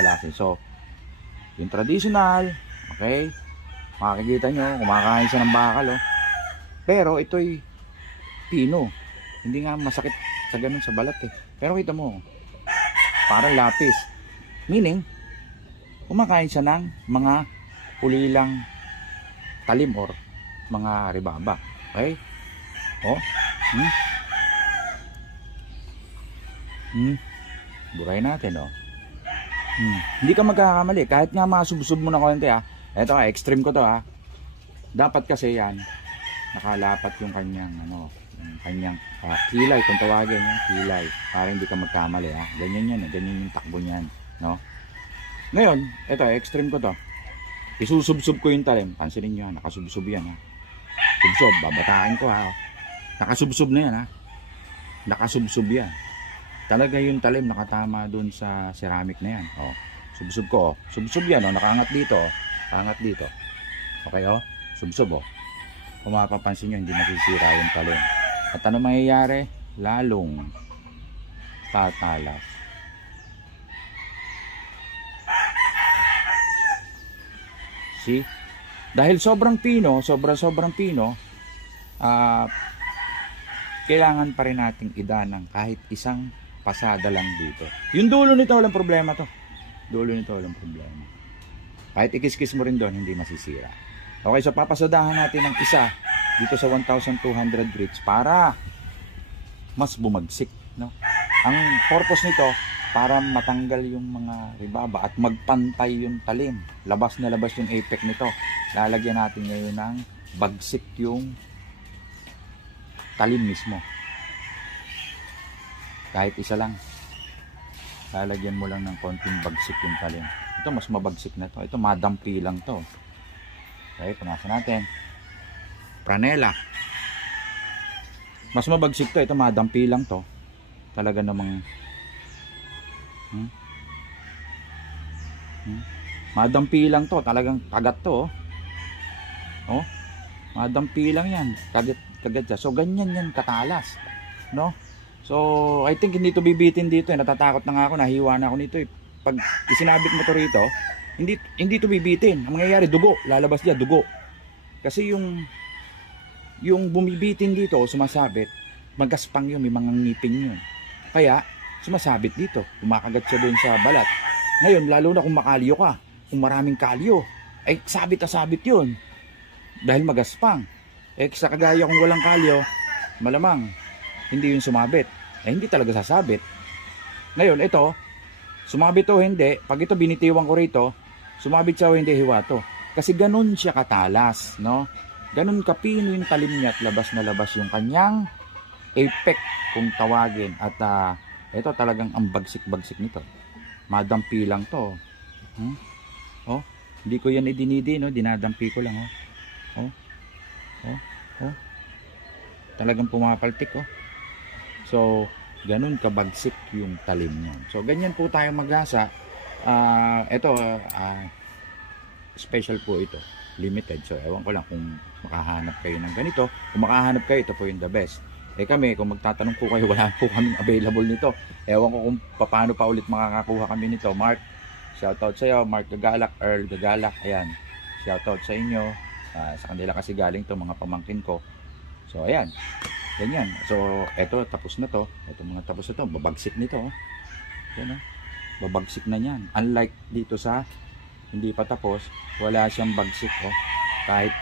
talasin. So, yung traditional, okay, makikita nyo, kumakain siya ng bakal, oh. Pero ito'y pino. Hindi nga masakit sa ganun sa balat eh. Pero kita mo, parang lapis. Meaning, kumakain siya ng mga ulilang talim or mga ribaba. Okay? Oh. Buray natin, oh. Hindi ka magkakamali. Kahit nga masubsob mo na konti, ha. Ito, extreme ko to, ha. Dapat kasi yan, nakalapat yung kanyang, ano, yung kanyang kilay, kung tawagin yung kilay. Para hindi ka magkamali, ha. Ganyan yan, ganyan yung takbo niyan, no? Ngayon, ito, extreme ko to. Isusubsob ko yung talim. Pansinin nyo, nakasubsob yan, ha. Subsob, babatain ko, ha. Nakasubsob na yan, ha. Nakasubsob yan. Talaga yung talim nakatama dun sa ceramic na yan. Oh, subsob ko, oh. Subsob yan, oh. Nakaangat dito, oh. Nakaangat dito. Okay, oh. Subsob, oh. Kung mapapansin nyo, hindi masisira yung talim. At ano mangyayari? Lalong tatalas. See? Dahil sobrang pino, sobrang pino, kailangan pa rin nating idanang kahit isang pasada lang dito. Yung dulo nito walang problema to. Dulo nito walang problema. Kahit ikis-kis mo rin doon, hindi masisira. Okay, so papasadahan natin ng isa dito sa 1,200 grits para mas bumagsik, no? Ang purpose nito para matanggal yung mga ribaba at magpantay yung talim. Labas na labas yung apex nito. Lalagyan natin ngayon ng bagsik yung talim mismo. Kahit isa lang. Lalagyan mo lang ng konting bagsik yung talim. Ito mas mabagsik na to. Ito madampi lang to. Okay, punasan natin. Franela. Mas mabagsik to. Ito madampi lang to. Talaga namang madampi lang to. Talagang kagat to. Oh. Madampi lang yan. Kagat siya. So ganyan yan katalas. No? So I think hindi to bibitin dito. Natatakot na nga ako. Nahiwa na ako nito. Pag isinabit mo to rito, hindi to bibitin. Ang mangyayari, dugo. Lalabas diyan, dugo. Kasi yung bumibitin dito, sumasabit, magaspang yun, may mga ngipin yun. Kaya, sumasabit dito. Kumakagat siya doon sa balat. Ngayon, lalo na kung makalyo ka, kung maraming kalyo, ay sabit na sabit yun. Dahil magaspang. Sa kagaya kung walang kalyo, malamang, hindi yun sumabit. Hindi talaga sasabit. Ngayon, ito, sumabit o hindi, pag ito binitiwan ko rito, sumabit siya o hindi, hiwa to. Kasi ganun siya katalas, no? Ganun kapino yung talim niya at labas na labas yung kanyang apex kung tawagin. At ito talagang ang bagsik-bagsik nito. Madampi lang to. Oh, hindi ko yan idinidi, no? Dinadampi ko lang, oh. Oh. Talagang pumapaltik, oh. So, ganun kabagsik yung talim niya. So, ganyan po tayo mag-asa. Ito, special po ito. Limited. So, ewan ko lang kung makahanap kayo ng ganito. Kung makahanap kayo, ito po yung the best. Kami, kung magtatanong po kayo, wala po kaming available nito. Ewan ko kung paano pa ulit makakakuha kami nito. Mark, shoutout sa iyo. Mark Gagalak, Earl Gagalak. Ayan, shoutout sa inyo. Sa kanila kasi galing to mga pamangkin ko. So, ayan. Ganyan. So, eto, tapos na to. Ito mga tapos na to. Babagsik nito. Yan, babagsik na yan. Unlike dito sa hindi pa tapos, wala siyang bagsik. Kahit